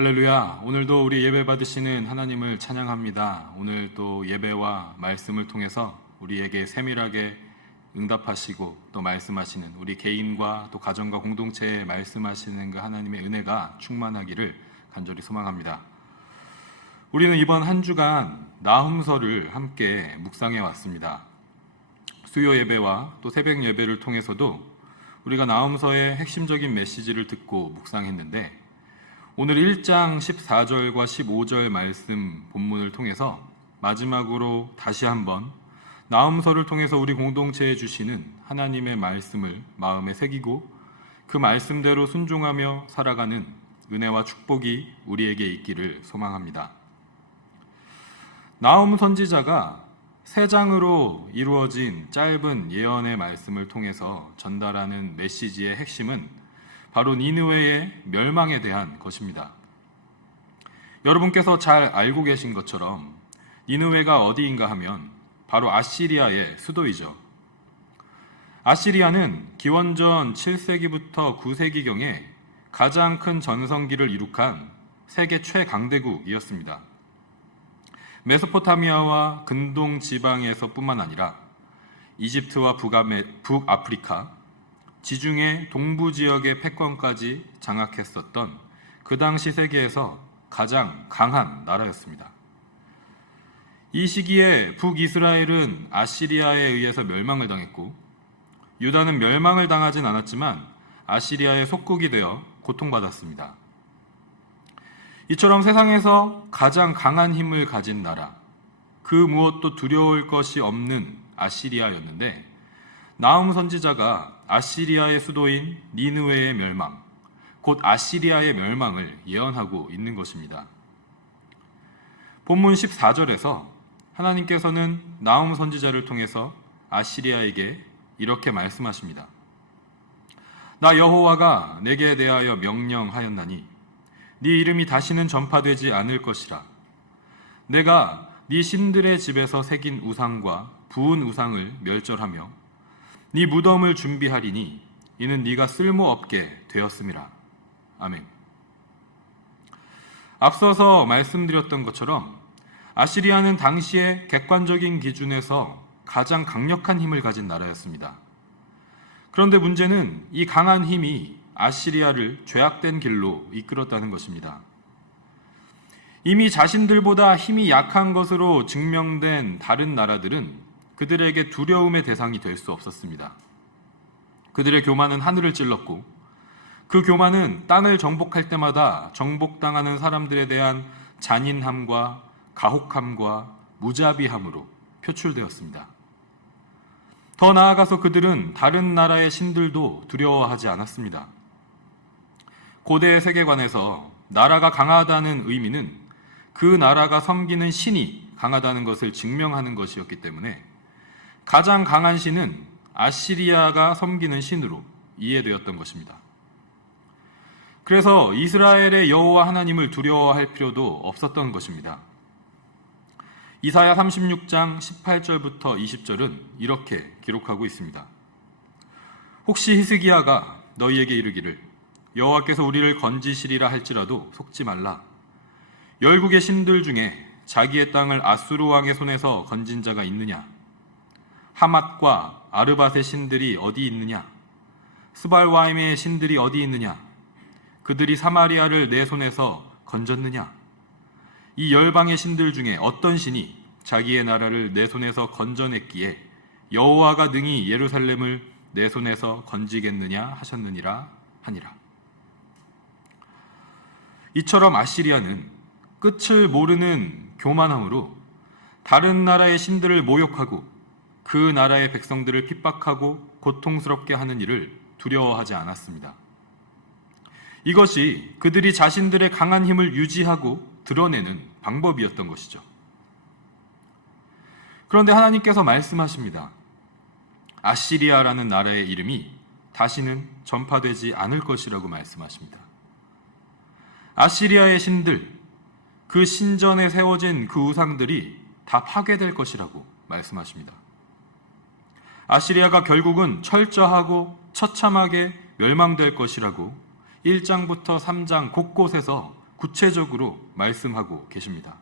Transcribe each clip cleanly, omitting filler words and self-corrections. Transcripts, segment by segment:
할렐루야. 오늘도 우리 예배 받으시는 하나님을 찬양합니다. 오늘 또 예배와 말씀을 통해서 우리에게 세밀하게 응답하시고 또 말씀하시는 우리 개인과 또 가정과 공동체에 말씀하시는 그 하나님의 은혜가 충만하기를 간절히 소망합니다. 우리는 이번 한 주간 나훔서를 함께 묵상해 왔습니다. 수요 예배와 또 새벽 예배를 통해서도 우리가 나훔서의 핵심적인 메시지를 듣고 묵상했는데, 오늘 1장 14절과 15절 말씀 본문을 통해서 마지막으로 다시 한번 나훔서를 통해서 우리 공동체에 주시는 하나님의 말씀을 마음에 새기고 그 말씀대로 순종하며 살아가는 은혜와 축복이 우리에게 있기를 소망합니다. 나훔 선지자가 3장으로 이루어진 짧은 예언의 말씀을 통해서 전달하는 메시지의 핵심은 바로 니느웨의 멸망에 대한 것입니다. 여러분께서 잘 알고 계신 것처럼 니느웨가 어디인가 하면 바로 아시리아의 수도이죠. 아시리아는 기원전 7세기부터 9세기경에 가장 큰 전성기를 이룩한 세계 최강대국이었습니다. 메소포타미아와 근동 지방에서뿐만 아니라 이집트와 북아프리카, 지중해 동부 지역의 패권까지 장악했었던 그 당시 세계에서 가장 강한 나라였습니다. 이 시기에 북이스라엘은 아시리아에 의해서 멸망을 당했고, 유다는 멸망을 당하진 않았지만 아시리아의 속국이 되어 고통받았습니다. 이처럼 세상에서 가장 강한 힘을 가진 나라, 그 무엇도 두려울 것이 없는 아시리아였는데, 나훔 선지자가 아시리아의 수도인 니느웨의 멸망, 곧 아시리아의 멸망을 예언하고 있는 것입니다. 본문 14절에서 하나님께서는 나훔 선지자를 통해서 아시리아에게 이렇게 말씀하십니다. 나 여호와가 내게 대하여 명령하였나니 네 이름이 다시는 전파되지 않을 것이라. 내가 네 신들의 집에서 새긴 우상과 부은 우상을 멸절하며 네 무덤을 준비하리니 이는 네가 쓸모없게 되었음이라. 아멘. 앞서서 말씀드렸던 것처럼 아시리아는 당시의 객관적인 기준에서 가장 강력한 힘을 가진 나라였습니다. 그런데 문제는 이 강한 힘이 아시리아를 죄악된 길로 이끌었다는 것입니다. 이미 자신들보다 힘이 약한 것으로 증명된 다른 나라들은 그들에게 두려움의 대상이 될 수 없었습니다. 그들의 교만은 하늘을 찔렀고, 그 교만은 땅을 정복할 때마다 정복당하는 사람들에 대한 잔인함과 가혹함과 무자비함으로 표출되었습니다. 더 나아가서 그들은 다른 나라의 신들도 두려워하지 않았습니다. 고대의 세계관에서 나라가 강하다는 의미는 그 나라가 섬기는 신이 강하다는 것을 증명하는 것이었기 때문에 가장 강한 신은 아시리아가 섬기는 신으로 이해되었던 것입니다. 그래서 이스라엘의 여호와 하나님을 두려워할 필요도 없었던 것입니다. 이사야 36장 18절부터 20절은 이렇게 기록하고 있습니다. 혹시 히스기야가 너희에게 이르기를 여호와께서 우리를 건지시리라 할지라도 속지 말라. 열국의 신들 중에 자기의 땅을 아수르 왕의 손에서 건진 자가 있느냐? 하맛과 아르밧의 신들이 어디 있느냐? 스발와임의 신들이 어디 있느냐? 그들이 사마리아를 내 손에서 건졌느냐? 이 열방의 신들 중에 어떤 신이 자기의 나라를 내 손에서 건져냈기에 여호와가 능히 예루살렘을 내 손에서 건지겠느냐 하셨느니라 하니라. 이처럼 아시리아는 끝을 모르는 교만함으로 다른 나라의 신들을 모욕하고 그 나라의 백성들을 핍박하고 고통스럽게 하는 일을 두려워하지 않았습니다. 이것이 그들이 자신들의 강한 힘을 유지하고 드러내는 방법이었던 것이죠. 그런데 하나님께서 말씀하십니다. 아시리아라는 나라의 이름이 다시는 전파되지 않을 것이라고 말씀하십니다. 아시리아의 신들, 그 신전에 세워진 그 우상들이 다 파괴될 것이라고 말씀하십니다. 아시리아가 결국은 철저하고 처참하게 멸망될 것이라고 1장부터 3장 곳곳에서 구체적으로 말씀하고 계십니다.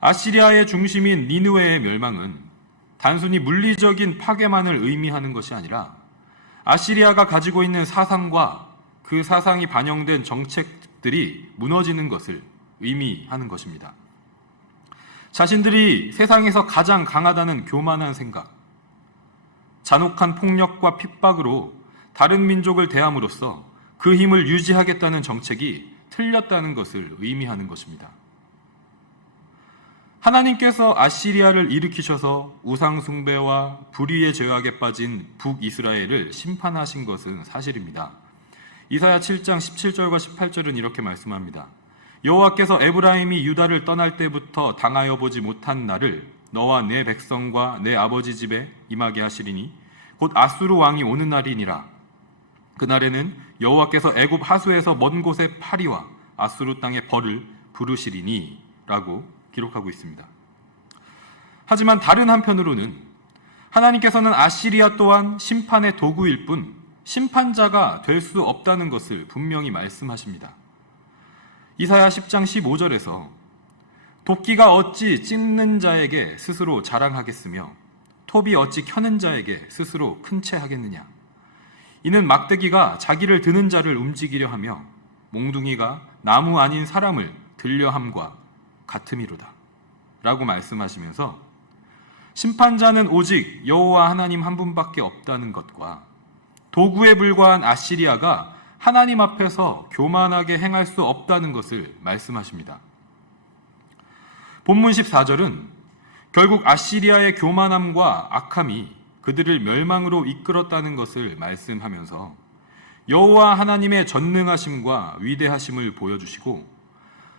아시리아의 중심인 니느웨의 멸망은 단순히 물리적인 파괴만을 의미하는 것이 아니라 아시리아가 가지고 있는 사상과 그 사상이 반영된 정책들이 무너지는 것을 의미하는 것입니다. 자신들이 세상에서 가장 강하다는 교만한 생각, 잔혹한 폭력과 핍박으로 다른 민족을 대함으로써 그 힘을 유지하겠다는 정책이 틀렸다는 것을 의미하는 것입니다. 하나님께서 아시리아를 일으키셔서 우상 숭배와 불의의 죄악에 빠진 북이스라엘을 심판하신 것은 사실입니다. 이사야 7장 17절과 18절은 이렇게 말씀합니다. 여호와께서 에브라임이 유다를 떠날 때부터 당하여 보지 못한 날을 너와 내 백성과 내 아버지 집에 임하게 하시리니 곧 아수르 왕이 오는 날이니라. 그날에는 여호와께서 애굽 하수에서 먼 곳에 파리와 아수르 땅의 벌을 부르시리니 라고 기록하고 있습니다. 하지만 다른 한편으로는 하나님께서는 아시리아 또한 심판의 도구일 뿐 심판자가 될 수 없다는 것을 분명히 말씀하십니다. 이사야 10장 15절에서 도끼가 어찌 찢는 자에게 스스로 자랑하겠으며 톱이 어찌 켜는 자에게 스스로 큰 채 하겠느냐. 이는 막대기가 자기를 드는 자를 움직이려 하며 몽둥이가 나무 아닌 사람을 들려함과 같음이로다 라고 말씀하시면서 심판자는 오직 여호와 하나님 한 분밖에 없다는 것과 도구에 불과한 아시리아가 하나님 앞에서 교만하게 행할 수 없다는 것을 말씀하십니다. 본문 14절은 결국 아시리아의 교만함과 악함이 그들을 멸망으로 이끌었다는 것을 말씀하면서 여호와 하나님의 전능하심과 위대하심을 보여주시고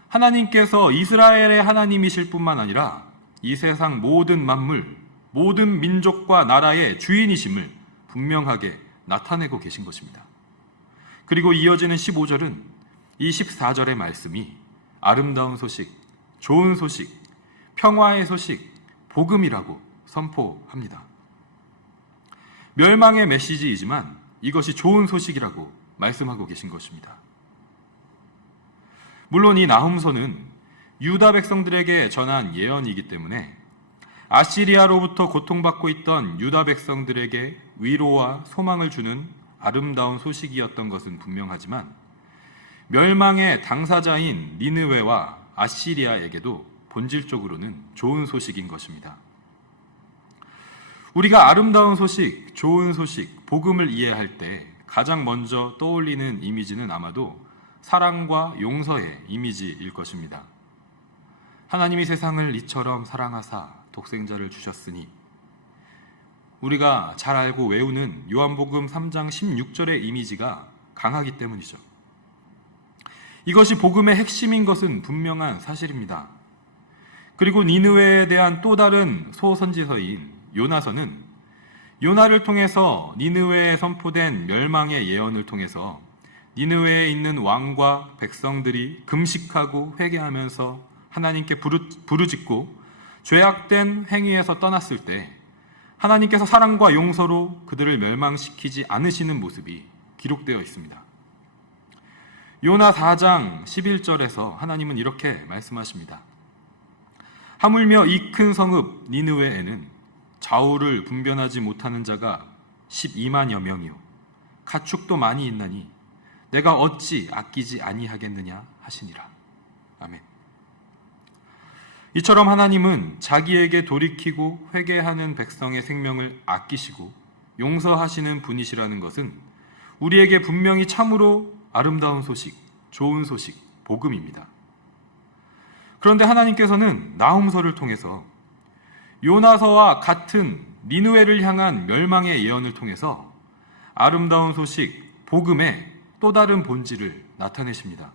하나님께서 이스라엘의 하나님이실 뿐만 아니라 이 세상 모든 만물, 모든 민족과 나라의 주인이심을 분명하게 나타내고 계신 것입니다. 그리고 이어지는 15절은 이 14절의 말씀이 아름다운 소식, 좋은 소식, 평화의 소식, 복음이라고 선포합니다. 멸망의 메시지이지만 이것이 좋은 소식이라고 말씀하고 계신 것입니다. 물론 이 나훔서는 유다 백성들에게 전한 예언이기 때문에 아시리아로부터 고통받고 있던 유다 백성들에게 위로와 소망을 주는 아름다운 소식이었던 것은 분명하지만 멸망의 당사자인 니느웨와 아시리아에게도 본질적으로는 좋은 소식인 것입니다. 우리가 아름다운 소식, 좋은 소식, 복음을 이해할 때 가장 먼저 떠올리는 이미지는 아마도 사랑과 용서의 이미지일 것입니다. 하나님이 세상을 이처럼 사랑하사 독생자를 주셨으니 우리가 잘 알고 외우는 요한복음 3장 16절의 이미지가 강하기 때문이죠. 이것이 복음의 핵심인 것은 분명한 사실입니다. 그리고 니느웨에 대한 또 다른 소선지서인 요나서는 요나를 통해서 니느웨에 선포된 멸망의 예언을 통해서 니느웨에 있는 왕과 백성들이 금식하고 회개하면서 하나님께 부르짖고 죄악된 행위에서 떠났을 때 하나님께서 사랑과 용서로 그들을 멸망시키지 않으시는 모습이 기록되어 있습니다. 요나 4장 11절에서 하나님은 이렇게 말씀하십니다. 하물며 이 큰 성읍 니느웨에는 좌우를 분별하지 못하는 자가 12만여 명이요 가축도 많이 있나니 내가 어찌 아끼지 아니하겠느냐 하시니라. 아멘. 이처럼 하나님은 자기에게 돌이키고 회개하는 백성의 생명을 아끼시고 용서하시는 분이시라는 것은 우리에게 분명히 참으로 아름다운 소식, 좋은 소식, 복음입니다. 그런데 하나님께서는 나훔서를 통해서 요나서와 같은 니느웨를 향한 멸망의 예언을 통해서 아름다운 소식, 복음의 또 다른 본질을 나타내십니다.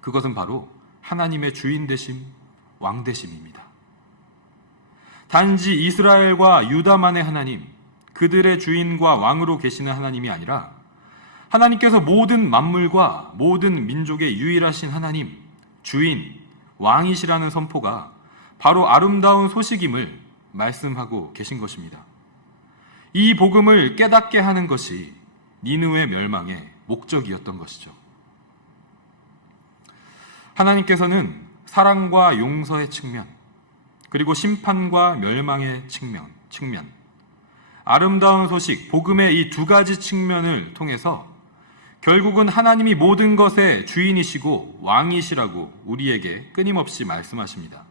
그것은 바로 하나님의 주인 되심, 왕 되심입니다. 단지 이스라엘과 유다만의 하나님, 그들의 주인과 왕으로 계시는 하나님이 아니라 하나님께서 모든 만물과 모든 민족의 유일하신 하나님, 주인, 왕이시라는 선포가 바로 아름다운 소식임을 말씀하고 계신 것입니다. 이 복음을 깨닫게 하는 것이 니느웨 멸망의 목적이었던 것이죠. 하나님께서는 사랑과 용서의 측면, 그리고 심판과 멸망의 측면, 아름다운 소식, 복음의 이 두 가지 측면을 통해서 결국은 하나님이 모든 것의 주인이시고 왕이시라고 우리에게 끊임없이 말씀하십니다.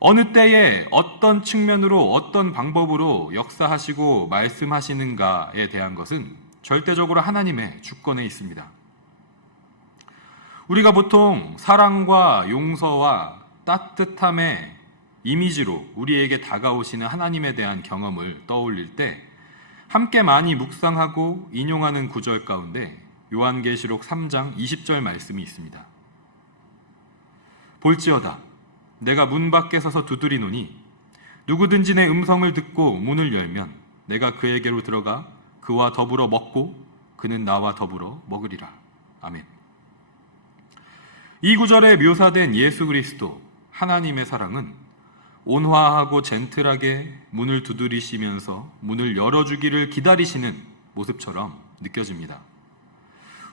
어느 때에 어떤 측면으로 어떤 방법으로 역사하시고 말씀하시는가에 대한 것은 절대적으로 하나님의 주권에 있습니다. 우리가 보통 사랑과 용서와 따뜻함의 이미지로 우리에게 다가오시는 하나님에 대한 경험을 떠올릴 때 함께 많이 묵상하고 인용하는 구절 가운데 요한계시록 3장 20절 말씀이 있습니다. 볼지어다 내가 문 밖에 서서 두드리노니 누구든지 내 음성을 듣고 문을 열면 내가 그에게로 들어가 그와 더불어 먹고 그는 나와 더불어 먹으리라. 아멘. 이 구절에 묘사된 예수 그리스도 하나님의 사랑은 온화하고 젠틀하게 문을 두드리시면서 문을 열어주기를 기다리시는 모습처럼 느껴집니다.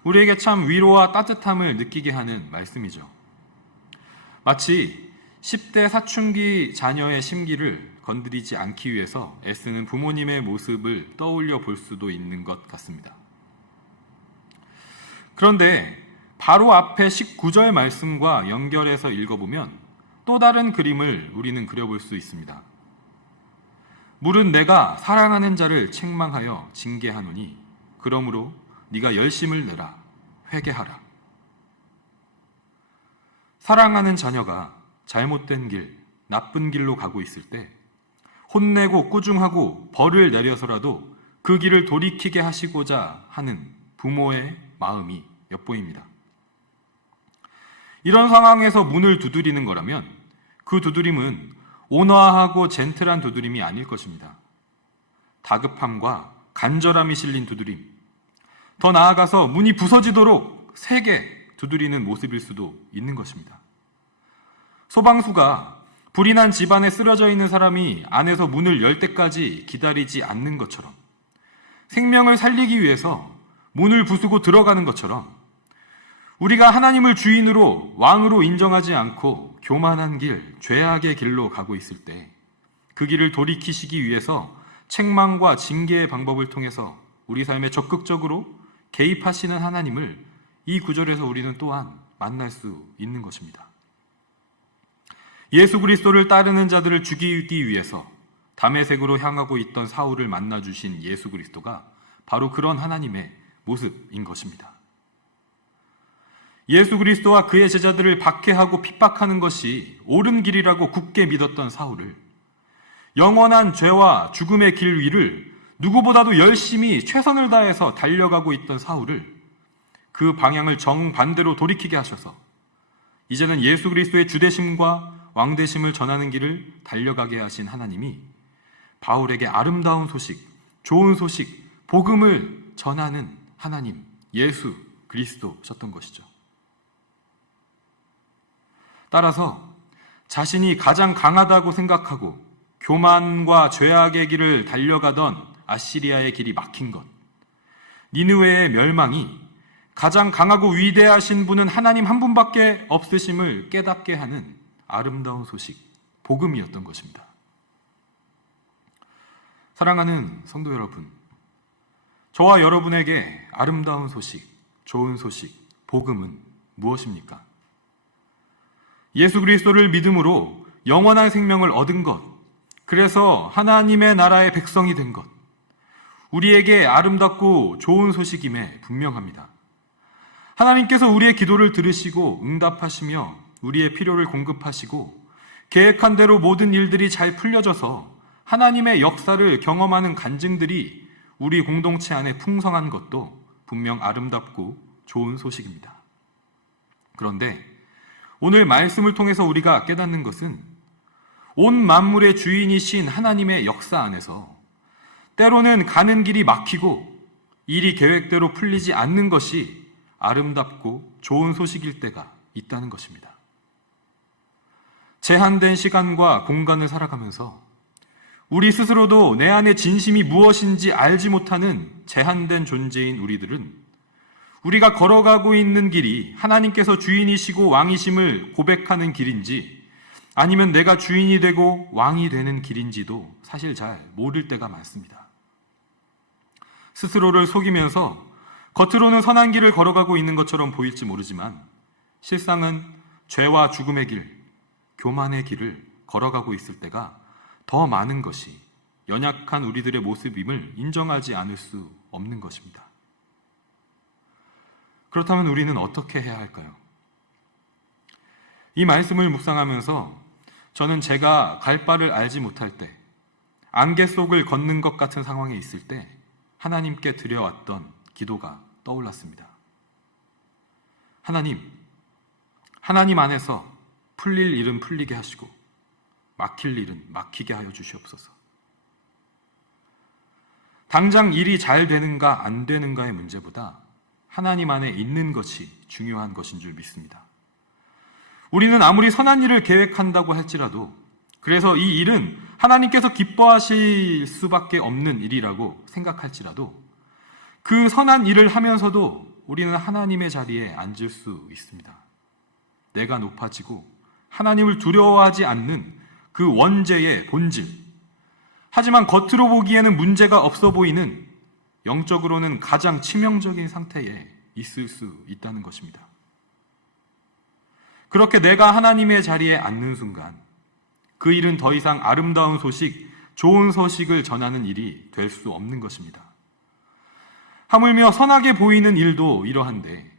우리에게 참 위로와 따뜻함을 느끼게 하는 말씀이죠. 마치 10대 사춘기 자녀의 심기를 건드리지 않기 위해서 애쓰는 부모님의 모습을 떠올려 볼 수도 있는 것 같습니다. 그런데 바로 앞에 19절 말씀과 연결해서 읽어보면 또 다른 그림을 우리는 그려볼 수 있습니다. 물은 내가 사랑하는 자를 책망하여 징계하노니 그러므로 네가 열심을 내라 회개하라. 사랑하는 자녀가 잘못된 길, 나쁜 길로 가고 있을 때 혼내고 꾸중하고 벌을 내려서라도 그 길을 돌이키게 하시고자 하는 부모의 마음이 엿보입니다. 이런 상황에서 문을 두드리는 거라면 그 두드림은 온화하고 젠틀한 두드림이 아닐 것입니다. 다급함과 간절함이 실린 두드림, 더 나아가서 문이 부서지도록 세게 두드리는 모습일 수도 있는 것입니다. 소방수가 불이 난 집안에 쓰러져 있는 사람이 안에서 문을 열 때까지 기다리지 않는 것처럼 생명을 살리기 위해서 문을 부수고 들어가는 것처럼 우리가 하나님을 주인으로 왕으로 인정하지 않고 교만한 길, 죄악의 길로 가고 있을 때 그 길을 돌이키시기 위해서 책망과 징계의 방법을 통해서 우리 삶에 적극적으로 개입하시는 하나님을 이 구절에서 우리는 또한 만날 수 있는 것입니다. 예수 그리스도를 따르는 자들을 죽이기 위해서 다메섹으로 향하고 있던 사울을 만나주신 예수 그리스도가 바로 그런 하나님의 모습인 것입니다. 예수 그리스도와 그의 제자들을 박해하고 핍박하는 것이 옳은 길이라고 굳게 믿었던 사울을, 영원한 죄와 죽음의 길 위를 누구보다도 열심히 최선을 다해서 달려가고 있던 사울을 그 방향을 정반대로 돌이키게 하셔서 이제는 예수 그리스도의 주되심과 왕되심을 전하는 길을 달려가게 하신 하나님이 바울에게 아름다운 소식, 좋은 소식, 복음을 전하는 하나님, 예수 그리스도셨던 것이죠. 따라서 자신이 가장 강하다고 생각하고 교만과 죄악의 길을 달려가던 아시리아의 길이 막힌 것, 니느웨의 멸망이 가장 강하고 위대하신 분은 하나님 한 분밖에 없으심을 깨닫게 하는 아름다운 소식, 복음이었던 것입니다. 사랑하는 성도 여러분, 저와 여러분에게 아름다운 소식, 좋은 소식, 복음은 무엇입니까? 예수 그리스도를 믿음으로 영원한 생명을 얻은 것, 그래서 하나님의 나라의 백성이 된 것, 우리에게 아름답고 좋은 소식임에 분명합니다. 하나님께서 우리의 기도를 들으시고 응답하시며 우리의 필요를 공급하시고 계획한 대로 모든 일들이 잘 풀려져서 하나님의 역사를 경험하는 간증들이 우리 공동체 안에 풍성한 것도 분명 아름답고 좋은 소식입니다. 그런데 오늘 말씀을 통해서 우리가 깨닫는 것은 온 만물의 주인이신 하나님의 역사 안에서 때로는 가는 길이 막히고 일이 계획대로 풀리지 않는 것이 아름답고 좋은 소식일 때가 있다는 것입니다. 제한된 시간과 공간을 살아가면서 우리 스스로도 내 안의 진심이 무엇인지 알지 못하는 제한된 존재인 우리들은 우리가 걸어가고 있는 길이 하나님께서 주인이시고 왕이심을 고백하는 길인지 아니면 내가 주인이 되고 왕이 되는 길인지도 사실 잘 모를 때가 많습니다. 스스로를 속이면서 겉으로는 선한 길을 걸어가고 있는 것처럼 보일지 모르지만 실상은 죄와 죽음의 길, 교만의 길을 걸어가고 있을 때가 더 많은 것이 연약한 우리들의 모습임을 인정하지 않을 수 없는 것입니다. 그렇다면 우리는 어떻게 해야 할까요? 이 말씀을 묵상하면서 저는 제가 갈 바를 알지 못할 때, 안개 속을 걷는 것 같은 상황에 있을 때 하나님께 드려왔던 기도가 떠올랐습니다. 하나님 안에서 풀릴 일은 풀리게 하시고 막힐 일은 막히게 하여 주시옵소서. 당장 일이 잘 되는가 안 되는가의 문제보다 하나님 안에 있는 것이 중요한 것인 줄 믿습니다. 우리는 아무리 선한 일을 계획한다고 할지라도, 그래서 이 일은 하나님께서 기뻐하실 수밖에 없는 일이라고 생각할지라도 그 선한 일을 하면서도 우리는 하나님의 자리에 앉을 수 있습니다. 내가 높아지고 하나님을 두려워하지 않는 그 원죄의 본질, 하지만 겉으로 보기에는 문제가 없어 보이는 영적으로는 가장 치명적인 상태에 있을 수 있다는 것입니다. 그렇게 내가 하나님의 자리에 앉는 순간 그 일은 더 이상 아름다운 소식, 좋은 소식을 전하는 일이 될 수 없는 것입니다. 하물며 선하게 보이는 일도 이러한데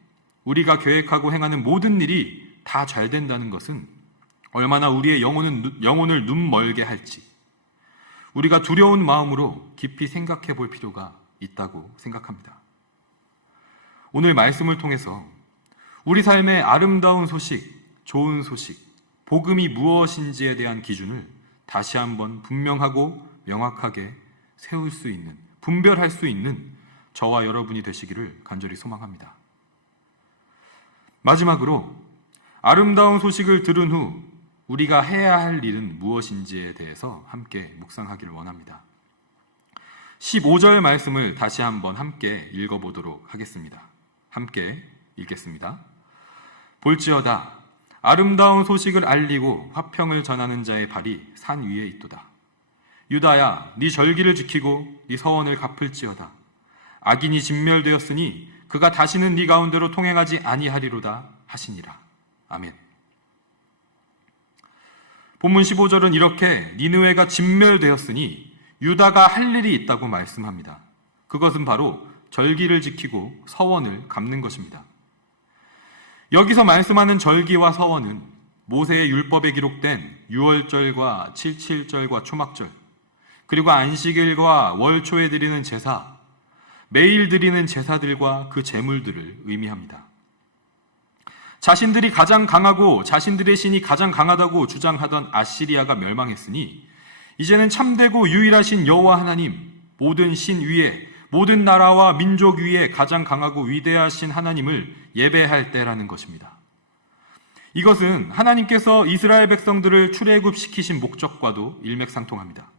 우리가 계획하고 행하는 모든 일이 다 잘 된다는 것은 얼마나 우리의 영혼을 눈멀게 할지 우리가 두려운 마음으로 깊이 생각해 볼 필요가 있다고 생각합니다. 오늘 말씀을 통해서 우리 삶의 아름다운 소식, 좋은 소식, 복음이 무엇인지에 대한 기준을 다시 한번 분명하고 명확하게 세울 수 있는, 분별할 수 있는 저와 여러분이 되시기를 간절히 소망합니다. 마지막으로 아름다운 소식을 들은 후 우리가 해야 할 일은 무엇인지에 대해서 함께 묵상하기를 원합니다. 15절 말씀을 다시 한번 함께 읽어보도록 하겠습니다. 함께 읽겠습니다. 볼지어다 아름다운 소식을 알리고 화평을 전하는 자의 발이 산 위에 있도다. 유다야 네 절기를 지키고 네 서원을 갚을지어다. 악인이 진멸되었으니 그가 다시는 네 가운데로 통행하지 아니하리로다 하시니라. 아멘. 본문 15절은 이렇게 니느웨가 진멸되었으니 유다가 할 일이 있다고 말씀합니다. 그것은 바로 절기를 지키고 서원을 갚는 것입니다. 여기서 말씀하는 절기와 서원은 모세의 율법에 기록된 유월절과 칠칠절과 초막절, 그리고 안식일과 월초에 드리는 제사, 매일 드리는 제사들과 그 제물들을 의미합니다. 자신들이 가장 강하고 자신들의 신이 가장 강하다고 주장하던 아시리아가 멸망했으니 이제는 참되고 유일하신 여호와 하나님, 모든 신 위에, 모든 나라와 민족 위에 가장 강하고 위대하신 하나님을 예배할 때라는 것입니다. 이것은 하나님께서 이스라엘 백성들을 출애굽시키신 목적과도 일맥상통합니다.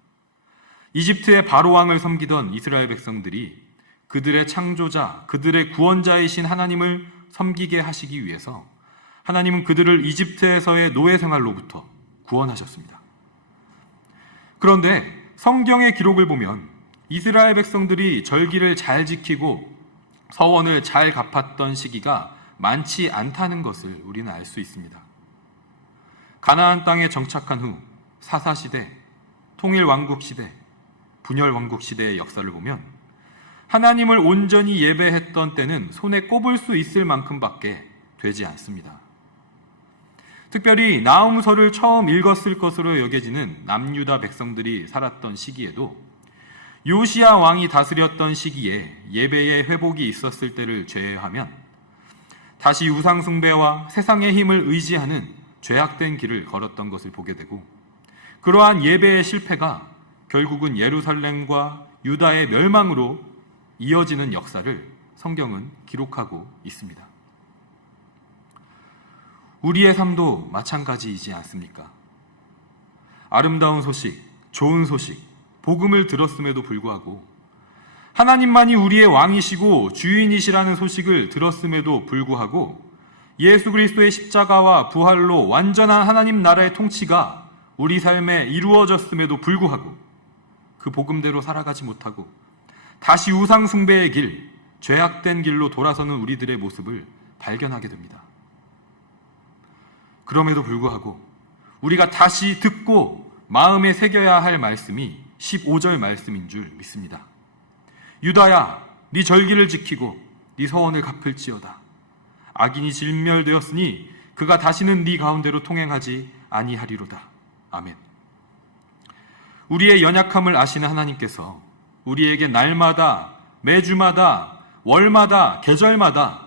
이집트의 바로왕을 섬기던 이스라엘 백성들이 그들의 창조자, 그들의 구원자이신 하나님을 섬기게 하시기 위해서 하나님은 그들을 이집트에서의 노예 생활로부터 구원하셨습니다. 그런데 성경의 기록을 보면 이스라엘 백성들이 절기를 잘 지키고 서원을 잘 갚았던 시기가 많지 않다는 것을 우리는 알 수 있습니다. 가나안 땅에 정착한 후 사사시대, 통일왕국시대, 분열왕국시대의 역사를 보면 하나님을 온전히 예배했던 때는 손에 꼽을 수 있을 만큼밖에 되지 않습니다. 특별히 나훔서를 처음 읽었을 것으로 여겨지는 남유다 백성들이 살았던 시기에도 요시야 왕이 다스렸던 시기에 예배의 회복이 있었을 때를 제외하면 다시 우상 숭배와 세상의 힘을 의지하는 죄악된 길을 걸었던 것을 보게 되고, 그러한 예배의 실패가 결국은 예루살렘과 유다의 멸망으로 이어지는 역사를 성경은 기록하고 있습니다. 우리의 삶도 마찬가지이지 않습니까? 아름다운 소식, 좋은 소식, 복음을 들었음에도 불구하고 하나님만이 우리의 왕이시고 주인이시라는 소식을 들었음에도 불구하고 예수 그리스도의 십자가와 부활로 완전한 하나님 나라의 통치가 우리 삶에 이루어졌음에도 불구하고 그 복음대로 살아가지 못하고 다시 우상 숭배의 길, 죄악된 길로 돌아서는 우리들의 모습을 발견하게 됩니다. 그럼에도 불구하고 우리가 다시 듣고 마음에 새겨야 할 말씀이 15절 말씀인 줄 믿습니다. 유다야, 네 절기를 지키고 네 서원을 갚을지어다. 악인이 진멸되었으니 그가 다시는 네 가운데로 통행하지 아니하리로다. 아멘. 우리의 연약함을 아시는 하나님께서 우리에게 날마다, 매주마다, 월마다, 계절마다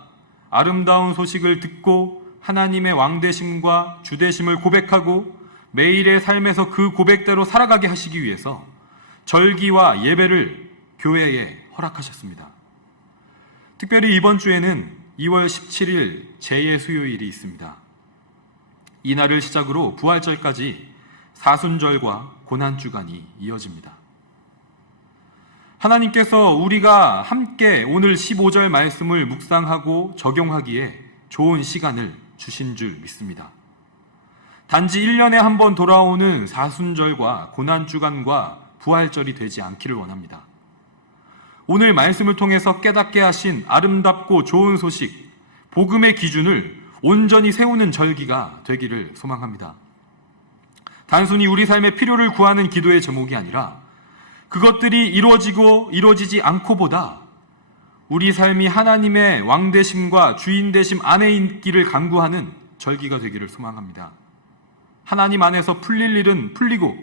아름다운 소식을 듣고 하나님의 왕되심과 주되심을 고백하고 매일의 삶에서 그 고백대로 살아가게 하시기 위해서 절기와 예배를 교회에 허락하셨습니다. 특별히 이번 주에는 2월 17일 제예수요일이 있습니다. 이날을 시작으로 부활절까지 사순절과 고난주간이 이어집니다. 하나님께서 우리가 함께 오늘 15절 말씀을 묵상하고 적용하기에 좋은 시간을 주신 줄 믿습니다. 단지 1년에 한 번 돌아오는 사순절과 고난주간과 부활절이 되지 않기를 원합니다. 오늘 말씀을 통해서 깨닫게 하신 아름답고 좋은 소식, 복음의 기준을 온전히 세우는 절기가 되기를 소망합니다. 단순히 우리 삶의 필요를 구하는 기도의 제목이 아니라 그것들이 이루어지고 이루어지지 않고보다 우리 삶이 하나님의 왕되심과 주인되심 안에 있기를 간구하는 절기가 되기를 소망합니다. 하나님 안에서 풀릴 일은 풀리고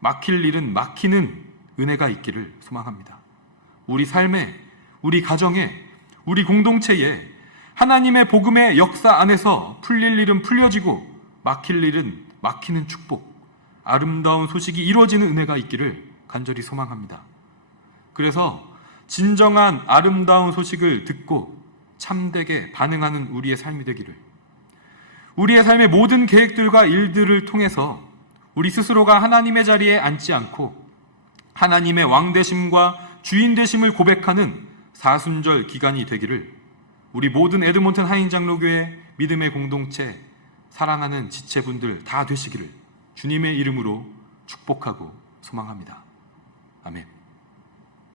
막힐 일은 막히는 은혜가 있기를 소망합니다. 우리 삶에, 우리 가정에, 우리 공동체에 하나님의 복음의 역사 안에서 풀릴 일은 풀려지고 막힐 일은 막히는 축복, 아름다운 소식이 이루어지는 은혜가 있기를 간절히 소망합니다. 그래서 진정한 아름다운 소식을 듣고 참되게 반응하는 우리의 삶이 되기를, 우리의 삶의 모든 계획들과 일들을 통해서 우리 스스로가 하나님의 자리에 앉지 않고 하나님의 왕되심과 주인되심을 고백하는 사순절 기간이 되기를 우리 모든 에드몬튼 하인장로교회 믿음의 공동체, 사랑하는 지체분들 다 되시기를 주님의 이름으로 축복하고 소망합니다. 아멘.